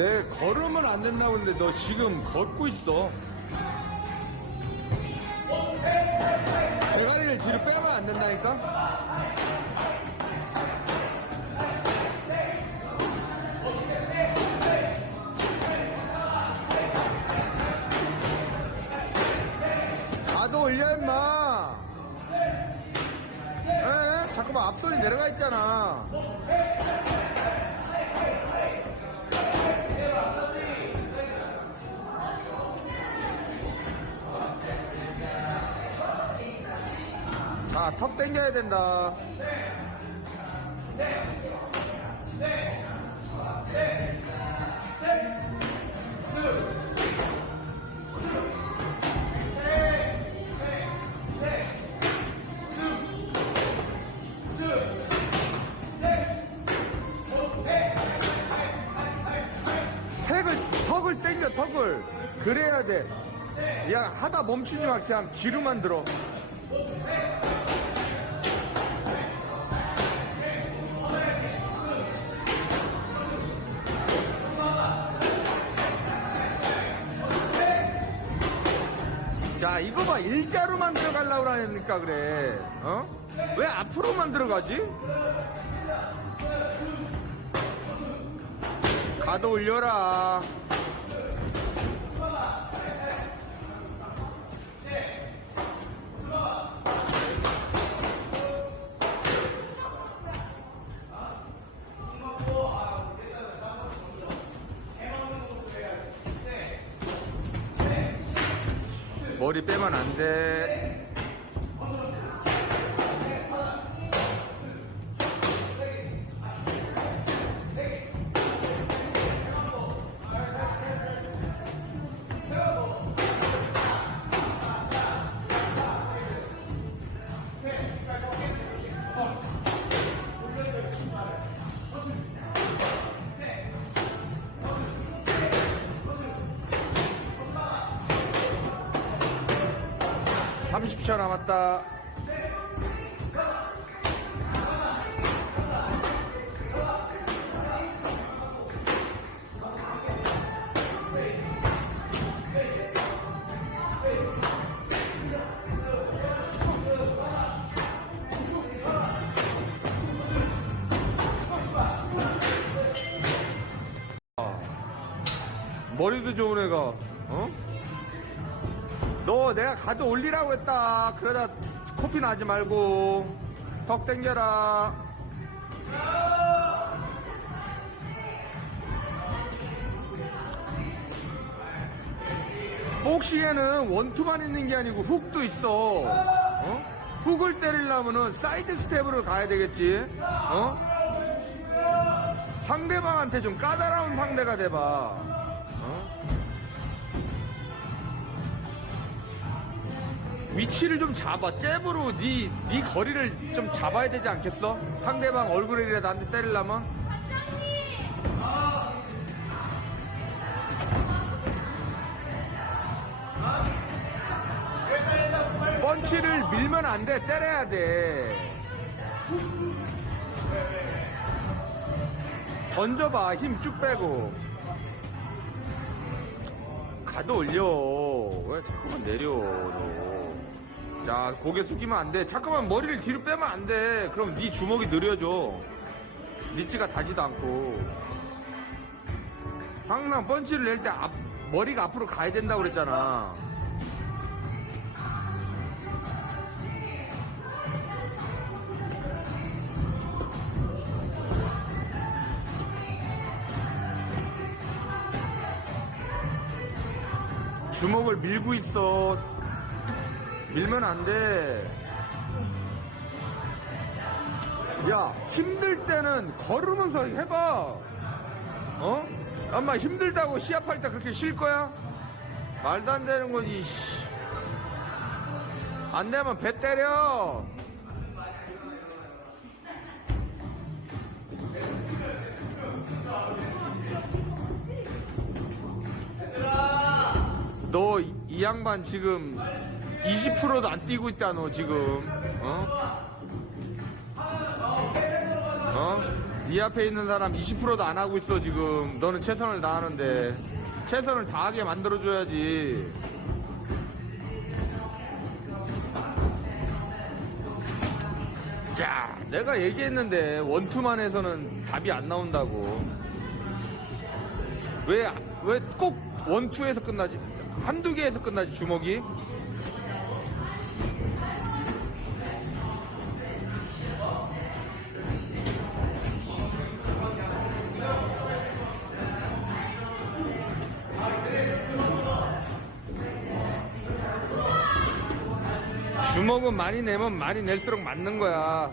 내 걸으면 안 된다고 했는데 너 지금 걷고 있어. 대가리를 뒤로 빼면 안 된다니까? 나도 올려 임마 에? 자꾸만 앞손이 내려가 있잖아 자, 턱 당겨야 된다. 턱을, 턱을 당겨, 턱을. 그래야 돼. 야, 하다 멈추지 마. 그냥 뒤로만 들어. 자, 이거 봐. 일자로 만 들어 가려고 하니까 그래. 어? 왜 앞으로 만 들어 가지? 가도 올려라. 머리 빼면 안 돼. 삼십 초 남았다. 머리도 좋은 애가, 어? 너 내가 가도 올리라고 했다. 그러다 코피 나지 말고 턱 당겨라. 복싱에는 원투만 있는 게 아니고 훅도 있어. 어? 훅을 때리려면은 사이드 스텝으로 가야 되겠지. 어? 상대방한테 좀 까다로운 상대가 돼봐. 위치를 좀 잡아. 잽으로 네, 네 거리를 좀 잡아야 되지 않겠어? 상대방 얼굴이라도 한대 때리려면? 펀치를 밀면 안 돼. 때려야 돼. 던져봐. 힘 쭉 빼고. 가도 올려. 왜 자꾸만 내려, 너. 자, 고개 숙이면 안 돼. 자꾸만 머리를 뒤로 빼면 안 돼. 그럼 네 주먹이 느려져. 리치가 다지도 않고. 항상 펀치를 낼때 앞, 머리가 앞으로 가야 된다고 그랬잖아. 주먹을 밀고 있어. 밀면 안 돼. 야, 힘들 때는 걸으면서 해봐. 어? 엄마 힘들다고 시합할 때 그렇게 쉴 거야? 말도 안 되는 거지, 씨. 안 되면 배 때려. 너 이 양반 지금 20%도 안 뛰고 있다 너 지금. 어? 어? 네 앞에 있는 사람 20%도 안 하고 있어 지금. 너는 최선을 다하는데. 최선을 다하게 만들어줘야지. 자 내가 얘기했는데 원투만 해서는 답이 안 나온다고. 왜 왜 꼭 원투에서 끝나지? 한두 개에서 끝나지 주먹이 주먹은 많이 내면 많이 낼수록 맞는 거야